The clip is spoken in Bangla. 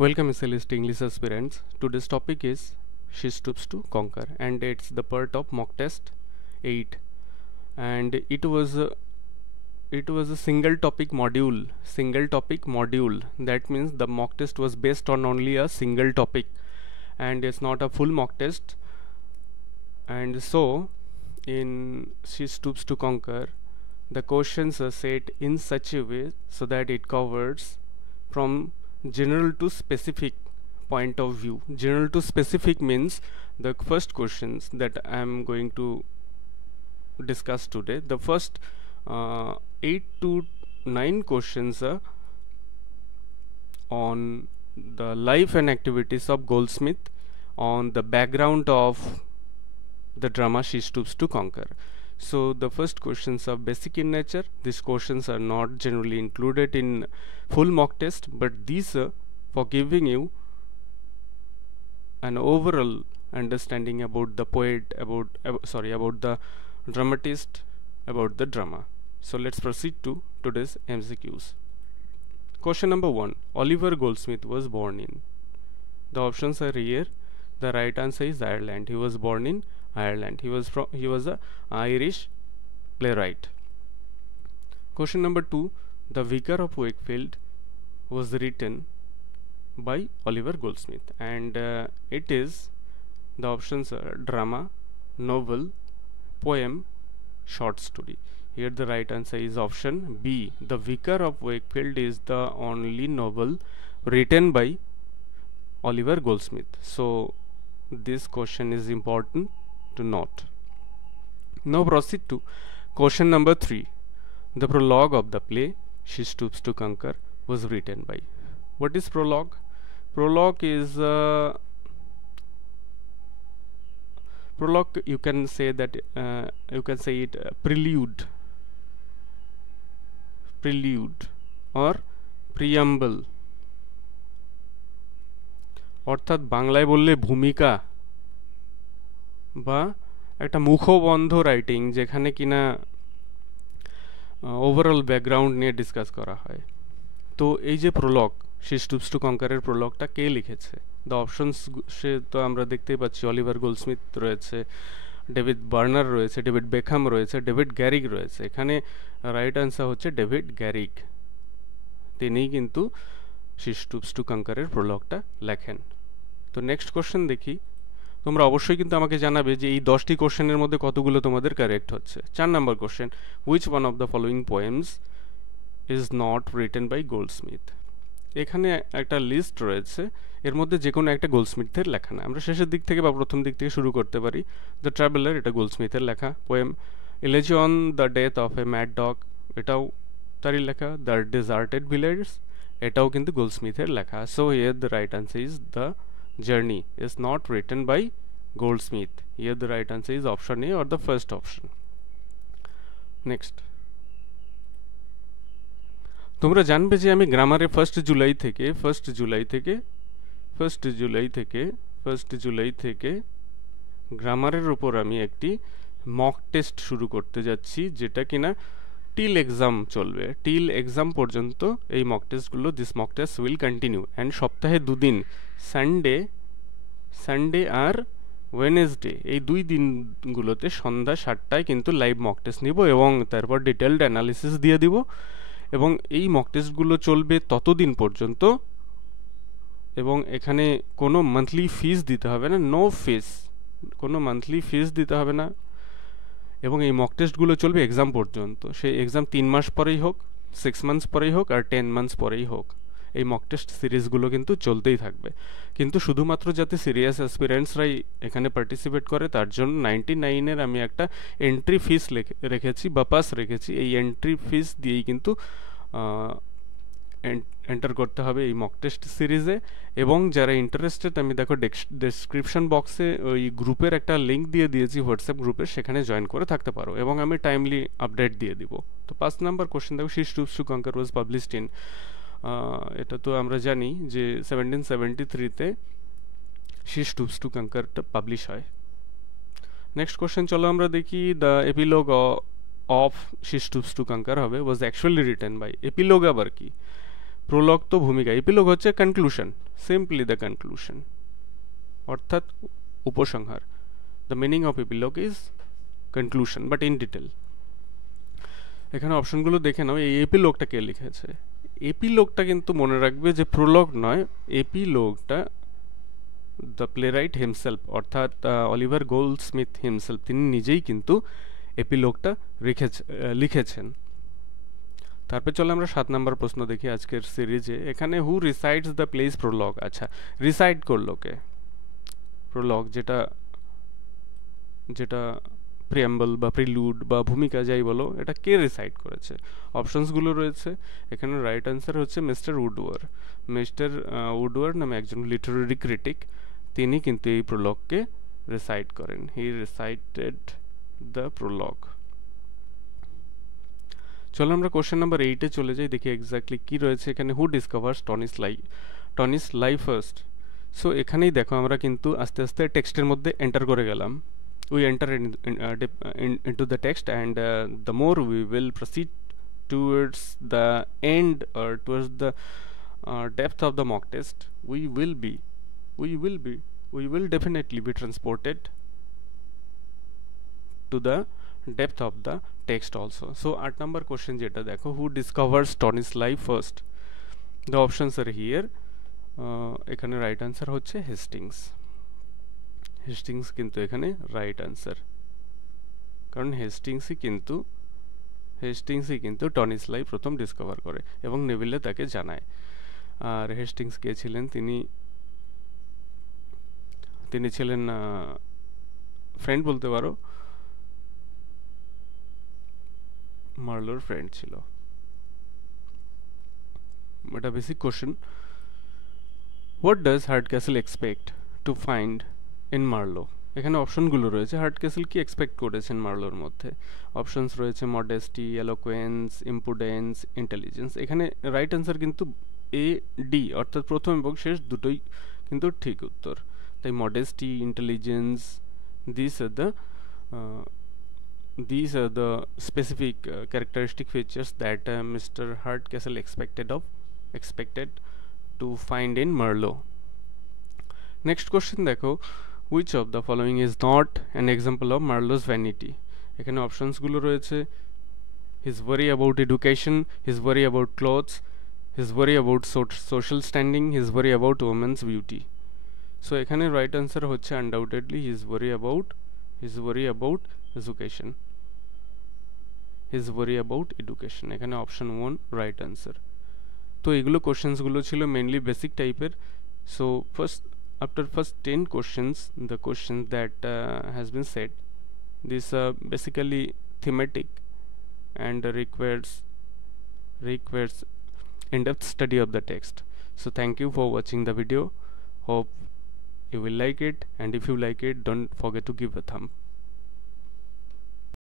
Welcome SList English aspirants. Today's topic is She Stoops to Conquer, and it's the part of mock test 8. And it was a single topic module. That means the mock test was based on only a single topic, and it's not a full mock test. And so, in She Stoops to Conquer, the questions are set in such a way so that it covers from general to specific point of view. General to specific means the first questions that I am going to discuss today, the first 8 to 9 questions are on the life and activities of Goldsmith, on the background of the drama She Stoops to Conquer. So the first questions are basic in nature. These questions are not generally included in full mock test, but these are for giving you an overall understanding about the poet, about the dramatist, about the drama. So let's proceed to today's MCQs. Question number 1. Oliver Goldsmith was born in. The options are here. The right answer is Ireland. He was born in Ireland. He was a Irish playwright. Question number 2. The Vicar of Wakefield was written by Oliver Goldsmith, and it is, the options are drama, novel, poem, short story. Here the right answer is option B. The Vicar of Wakefield is the only novel written by Oliver Goldsmith. So this question is important to note. Now proceed to question number 3. The prologue of the play She Stoops to Conquer was written by. What is prologue? Prologue is prologue. You can say that prelude or preamble. অর্থাৎ বাংলায় বললে ভূমিকা বা একটা মুখবন্ধ রাইটিং, যেখানে কিনা ওভারঅল ব্যাকগ্রাউন্ড নিয়ে ডিসকাস করা হয়। তো এই যে Prolog, She Stoops to Conquer এর প্রলগটা কে লিখেছে? দ্য অপশনস সে তো আমরা দেখতেই পাচ্ছি, অলিভার গোল্ডস্মিথ রয়েছে, ডেভিড বার্নার রয়েছে, ডেভিড বেকহাম রয়েছে, ডেভিড গ্যারিক রয়েছে। এখানে রাইট আনসার হচ্ছে ডেভিড গ্যারিক। তিনিই কিন্তু She Stoops to Conquer এর প্রলগটা লেখেন। তো নেক্সট কোশ্চেন দেখি। তোমরা অবশ্যই কিন্তু আমাকে জানাবে যে এই 10টি কোশ্চেনের মধ্যে কতগুলো তোমাদের কারেক্ট হচ্ছে। 4 নম্বর question, which one of the following poems is not written by Goldsmith? এখানে একটা লিস্ট রয়েছে, এর মধ্যে যে কোনো একটা গোল্ডস্মিথের লেখা না। আমরা শেষের দিক থেকে বা প্রথম দিক থেকে শুরু করতে পারি। দ্য ট্রাভেলার, এটা গোল্ডস্মিথের লেখা poem. Elegy on the death of A mad dog, এটাও তারই লেখা। দ্য ডেজার্টেড ভিলেজ, এটাও কিন্তু গোল্ডস্মিথের লেখা। So here the right answer is the journey is not written by Goldsmith. Here the right answer is option A or the first option. Next, তোমরা জানবে যে আমি গ্রামারে 1 জুলাই থেকে গ্রামারের উপর আমি একটি মক টেস্ট শুরু করতে যাচ্ছি, যেটা কিনা টিল এক্সাম চলবে। টিল এক্সাম পর্যন্ত এই মক টেস্টগুলো, this mock test will continue. And সপ্তাহে 2 দিন, সানডে আর ওয়েনেসডে, এই 2 দিনগুলোতে সন্ধ্যা 7টায় কিন্তু লাইভ মক টেস্ট নিব এবং তারপর ডিটেলড অ্যানালিসিস দিয়ে দিব। এবং এই মক টেস্টগুলো চলবে ততদিন পর্যন্ত, এবং এখানে কোনো মান্থলি ফিস দিতে হবে না, নো ফিস, কোনো মান্থলি ফিস দিতে হবে না। এবং এই মক টেস্টগুলো চলবে এক্সাম পর্যন্ত। সেই এক্সাম 3 মাস পরেই হোক, 6 মান্থস পরেই হোক, আর 10 মান্থস পরেই হোক, এই মক টেস্ট সিরিজগুলো কিন্তু চলতেই থাকবে। কিন্তু শুধুমাত্র যাতে সিরিয়াস অ্যাসপিরেন্টসরাই এখানে পার্টিসিপেট করে, তার জন্য 99-এর আমি একটা এন্ট্রি ফিস রেখেছি বা পাস রেখেছি। এই এন্ট্রি ফিস দিয়েই কিন্তু এন্টার করতে হবে এই মক টেস্ট সিরিজে। এবং যারা ইন্টারেস্টেড, আমি দেখো ডেসক্রিপশন বক্সে ওই গ্রুপের একটা লিঙ্ক দিয়ে দিয়েছি, হোয়াটসঅ্যাপ গ্রুপে, সেখানে জয়েন করে থাকতে পারো এবং আমি টাইমলি আপডেট দিয়ে দিব। তো 5 নম্বর কোশ্চেন দেখো, She Stoops to Conquer was published in, এটা তো আমরা জানি যে 1773-তে She Stoops to Conquerটা পাবলিশ হয়। নেক্সট কোশ্চেন চলো আমরা দেখি। The epilogue of She Stoops to Conquer হবে was actually written by. Epilogue আবার কি? প্রোলগ তো ভূমিকা, এপিলগ হচ্ছে কনক্লুশন, সিম্পলি দ্য কনক্লুশন, অর্থাৎ উপসংহার। The meaning of epilogue is conclusion but in detail. এখানে অপশনগুলো দেখে নাও, এই এপিলগটা কে লিখেছে। এপিলগটা কিন্তু মনে রাখবে যে প্রোলগ নয়, এপিলগটা দ্য প্লেরাইট হিমসেলফ অর্থাৎ অলিভার গোল্ডস্মিথ হিমসেলফ, তিনি নিজেই কিন্তু এপিলগটা লিখেছেন। তারপর চলো আমরা 7 নম্বর প্রশ্ন দেখি আজকের সিরিজে। এখানে হু রিসাইডস দ্য প্লেস প্রোলগ। আচ্ছা, রিসাইড করলো কে প্রোলগ, যেটা যেটা প্রিয়াম্বল বা প্রিলুড বা ভূমিকা যাই বলো, এটা কে রিসাইড করেছে? অপশনসগুলো রয়েছে এখানে। রাইট অ্যান্সার হচ্ছে মিস্টার উডওয়ার। মিস্টার উডওয়ার নামে একজন লিটারেরি ক্রিটিক, তিনি কিন্তু এই প্রোলগকে রিসাইড করেন। হি রিসাইটেড দ্য প্রোলগ। চলো আমরা কোশ্চেন নাম্বার 8-এ চলে যাই, দেখি এক্স্যাক্টলি কি রয়েছে এখানে। হু ডিসকভার্স টনিস লাই ফার্স্ট। সো এখানেই দেখো আমরা কিন্তু আস্তে আস্তে টেক্সটের মধ্যে এন্টার করে গেলাম। We enter into the text, and the more we will proceed towards the end or towards the depth of the mock test, we will definitely be transported to the depth of the text also. So 8 number question jeta dekho, who discovers Tony's life first? The options are here. এখানে রাইট আনসার হচ্ছে হেস্টিংস। হেস্টিংস কিন্তু এখানে রাইট আনসার, কারণ হেস্টিংসই কিন্তু টনিস লাই প্রথম ডিসকভার করে এবং নেভিলে তাকে জানায়। আর হেস্টিংস কে ছিলেন? তিনি ছিলেন ফ্রেন্ড বলতে পারো, মার্লোর ফ্রেন্ড ছিল। এটা basic question. What does Hardcastle expect to find in Marlow? এখানে অপশনগুলো রয়েছে। হার্ডক্যাসল কি এক্সপেক্ট করেছেন মার্লোর মধ্যে? অপশনস রয়েছে মডেস্টি, এলোকোয়েন্স, ইম্পুডেন্স, ইন্টেলিজেন্স। এখানে রাইট অ্যান্সার কিন্তু এ ডি, অর্থাৎ প্রথম এবং শেষ দুটোই কিন্তু ঠিক উত্তর। তাই modesty, intelligence, this are the specific characteristic features that mister Hardcastle expected to find in Marlowe. Next question দেখো, which of the following is not an example of Marlowe's vanity? এখানে অপশনসগুলো রয়েছে his worry about education, his worry about clothes, his worry about social standing, his worry about women's beauty. So এখানে রাইট আনসার হচ্ছে undoubtedly his worry about education. His worry about education, এখানে অপশন 1 রাইট আনসার। তো এগুলো কোশ্চেন্সগুলো ছিল মেনলি বেসিক টাইপের। So after first 10 questions, the questions that has been said, this basically thematic and requires in-depth study of the text. So thank you for watching the video. Hope you will like it, and if you like it, don't forget to give a thumb.